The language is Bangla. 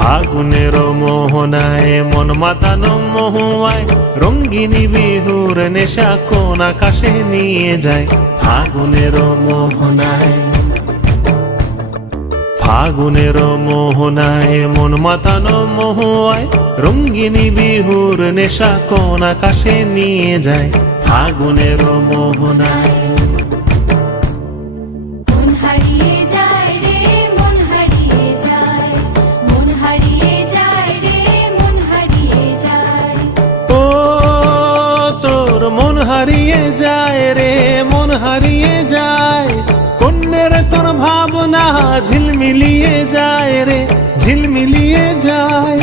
ফাগুনের মোহনায় মন মাতানো মহুয়ায় রঙ্গিনী বিহুর নেশা কোন আকাশে নিয়ে যায়। ফাগুনের মোহনায়, ফাগুনের মোহনায় মন মাতানো মহুয়ায় রঙ্গিনী বিহুর নেশা কোন আকাশে নিয়ে যায়। ফাগুনের মোহনায় হারিয়ে যায় রে, মন হারিয়ে যায়। কন্যের তোর ভাবনা ঝিলমিলিয়ে যায় রে, ঝিলমিলিয়ে যায়।